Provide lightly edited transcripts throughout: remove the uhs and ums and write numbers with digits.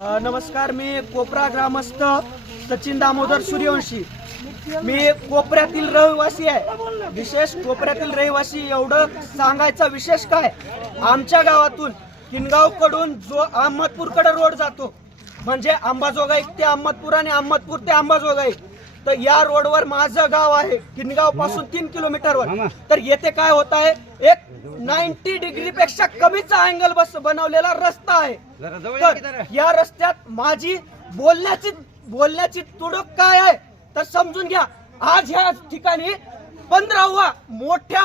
नमस्कार, मी कोपरा ग्रामस्थ सचिन दामोदर सूर्यवंशी। मी कोपऱ्यातील रहिवासी आहे। विशेष कोपऱ्यातील रहिवासी एवढं सांगायचा विशेष काय, आमच्या गावातून किनगाव कडून जो अहमदपूरकडे रोड जातो, म्हणजे अंबाजोगाई ते अहमदपूर आणि अहमदपूर ते अंबाजोगाई, तर या रोडवर माझं गाव आहे किनगाव पासून 3 किलोमीटरवर। तर येथे काय होत आहे, एक 90 डिग्री पेक्षा कमीचा अँगल बनवलेला रस्ता आहे। तर या रस्त्यात माझी बोलण्याची तुडक काय आहे तर समजून घ्या। आज ह्या ठिकाणी 15वा मोठ्या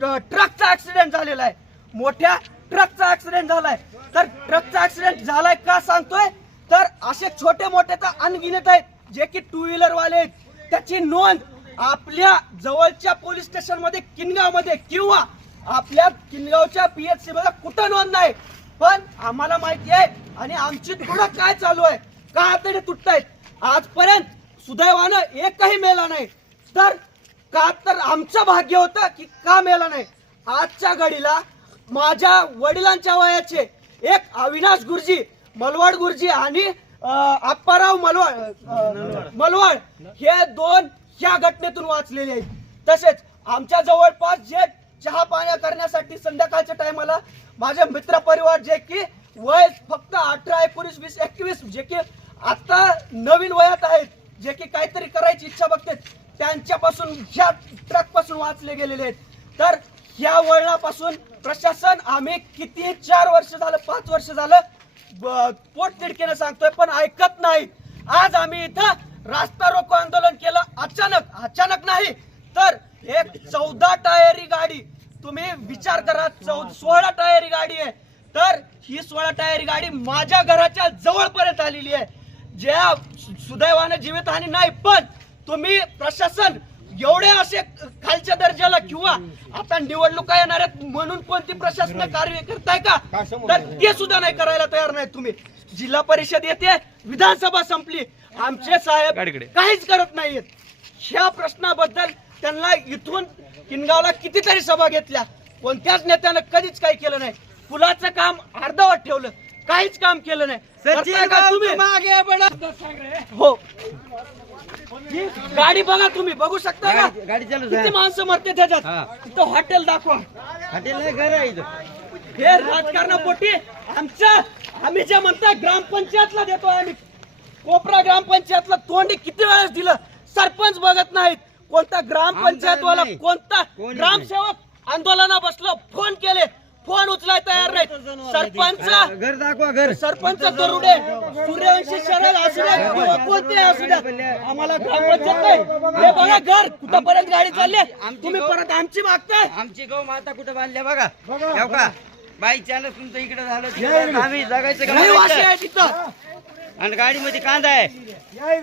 ट्रकचा ऍक्सिडेंट झालेला आहे। मोठ्या ट्रकचा ऍक्सिडेंट झालाय। तर ट्रकचा ऍक्सिडेंट झालाय का सांगतोय, तर असे छोटे मोठे तर अनगिनत आहेत जे की 2 व्हीलर वाले आहेत। त्याची नोंद आपल्या जवळच्या पोलीस स्टेशन मध्ये किनगाव मध्ये किंवा आपल्या किनगावच्या PHC मध्ये कुठं नोंद नाही, पण आम्हाला माहिती आहे आणि आमची पुढे काय चालू आहे, का आतडे तुटतायत। आजपर्यंत सुदैवानं एकही मेला नाही, तर आमचं भाग्य होतं की का मेला नाही। आजच्या घडीला माझ्या वडिलांच्या वयाचे एक अविनाश गुरुजी मलवाड गुरुजी आणि आप्पाराव मलवाड हे दोन या घटनेतून वाचलेले आहेत। तसेच आमच्या जवळपास जे चहा पाण्या करण्यासाठी संध्याकाळच्या टायमाला माझे मित्र परिवार जे की वय फक्त 18, 19, 20, 21 जे की आता नवीन वयात आहेत, जे की काहीतरी करायची इच्छा बघतात, त्यांच्यापासून ह्या ट्रक पासून वाचले गेलेले आहेत। तर ह्या वळणापासून प्रशासन आम्ही किती 4 वर्ष झालं 5 वर्ष झालं पोटतिडकीने सांगतोय, पण ऐकत नाही। आज आम्ही इथं रास्ता रोको आंदोलन केलं। अचानक नाही, तर एक 14 टायरी गाडी, तुम्ही विचार करा, 16 टायरी गाडी आहे। तर ही 16 टायरी गाडी माझ्या घराच्या जवळपर्यंत आलेली आहे। ज्या सुदैवाने जीवितहानी नाही, पण तुम्ही प्रशासन एवढे असे खालच्या दर्जाला किंवा आता निवडणुका येणार आहेत म्हणून कोणती प्रशासन कार्य करताय का, तर ते सुद्धा नाही करायला तयार नाही तुम्ही। जिल्हा परिषद येते, विधानसभा संपली, आमचे साहेब काहीच करत नाहीत। ह्या प्रश्नाबद्दल त्यांना इथून किनगावला कितीतरी सभा घेतल्या, कोणत्याच नेत्यानं कधीच काही केलं नाही। पुलाचं काम अर्धवट ठेवलं, काहीच काम केलं नाही। हो, गाडी बघा, तुम्ही बघू शकता का किती माणसं मरते त्याच्यात। इथं हॉटेल दाखवा, हॉटेल नाही घर आहे इथं। हे राजकारणापोटी आम्ही जे म्हणताय ग्रामपंचायतला देतो, आम्ही कोपरा ग्रामपंचायतला तोंडी किती वेळेस दिलं, सरपंच बघत नाहीत। कोणता ग्रामपंचायत वाला, कोणता ग्रामसेवक आंदोलनात बसलो, फोन केले, फोन उचलाय तयार नाही। सरपंच दरुडे, सूर्यवंशी शरद असू द्या किंवा कोणते असू द्या, आम्हाला ग्रामपंचायत नाही। हे बघा घर कुठपर्यंत गाडी चालली, तुम्ही परत आमची मागताय। आमची गौ माता कुठे बांधल्या बघा, हो का बाई चालत तुमचं इकडे झालं, आम्ही जगायचं रहिवासी आहे तिथं आणि गाडीमध्ये कांदा आहे।